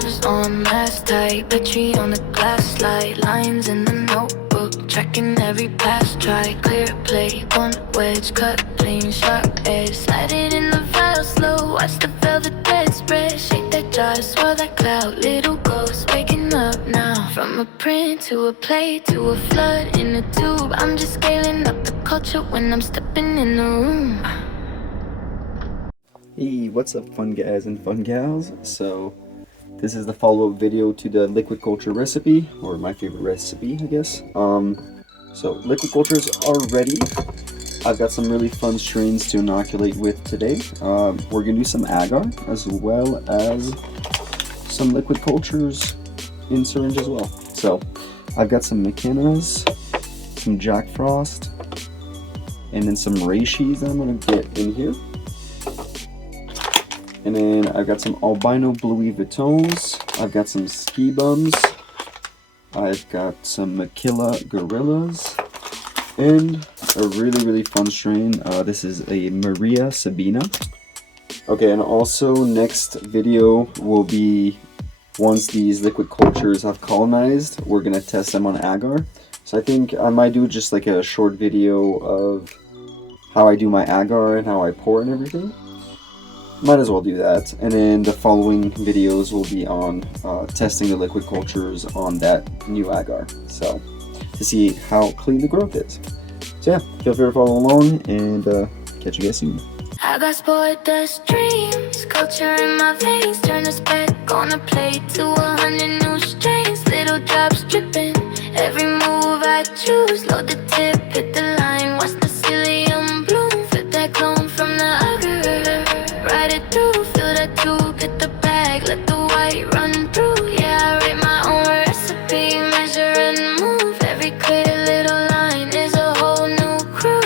gloves on, mask tight, battery on the glass slide, lines in the notebook, tracking every pass try, clear play, one wedge, cut clean, sharp edge, slide it in the vial slow, watch the velvet bed spread, shake that jar, swirl that cloud, little ghost waking up now, from a print to a play to a flood in a tube, I'm just scaling up the culture when I'm stepping in the room. Hey, what's up fun guys and fun gals? So this is the follow-up video to the liquid culture recipe, or my favorite recipe I guess. So liquid cultures are ready. I've got some really fun strains to inoculate with today. We're gonna do some agar as well as some liquid cultures in syringe as well. So I've got some McKenna's, some Jack Frost, and then some Reishi that I'm gonna get in here. And then I've got some albino Louis Vuittons, I've got some ski bums, I've got some Maquila gorillas, and a really fun strain. This is a Maria Sabina. Okay, and also next video will be once these liquid cultures have colonized, we're gonna test them on agar. So I think I might do just like a short video of how I do my agar and how I pour and everything. Might as well do that, and then the following videos will be on testing the liquid cultures on that new agar, so to see how clean the growth is. So yeah, feel free to follow along, and catch you guys soon. I got spoiled the streams, culture in my veins, turn the spec on a plate to 100 new strains, little drops dripping, every move I choose, load the tip, hit the line, watch the psyllium bloom, flip that clone from the agar. Ride it through, fill that tube, hit the bag, let the white run through. Yeah, I write my own recipe, measure and move. Every clear little line is a whole new crew.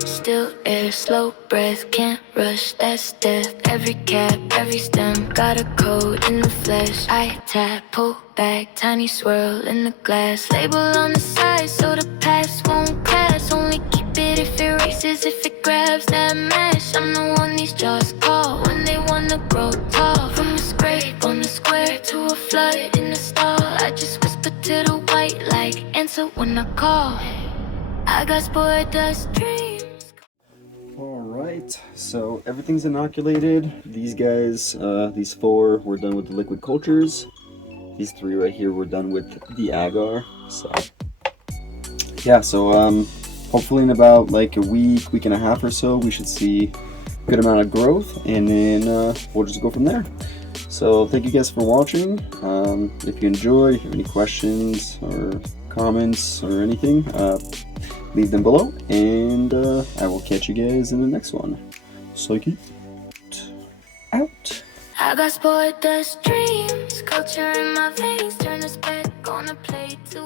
Still air, slow breath, can't rush, that's death. Every cap, every stem, got a code in the flesh. I tap, pull back, tiny swirl in the glass. Label on the side so the past won't pass. Only keep it if it races, if it grabs that mash. I'm the one these jaws call when they wanna grow tall. From a scrape on the square to a flood in the stall, I just whisper to the white like answer when I call. I got spoiled the streams. Alright, so everything's inoculated. These guys, these four, we're done with the liquid cultures. These three right here, we're done with the agar. So yeah, so hopefully in about like a week and a half or so, we should see a good amount of growth, and then we'll just go from there. So thank you guys for watching. If you enjoyed, if you have any questions or comments or anything, leave them below, and I will catch you guys in the next one. Psych-E out. I got spoiled the streams, culture in my veins, turn the spec on a plate to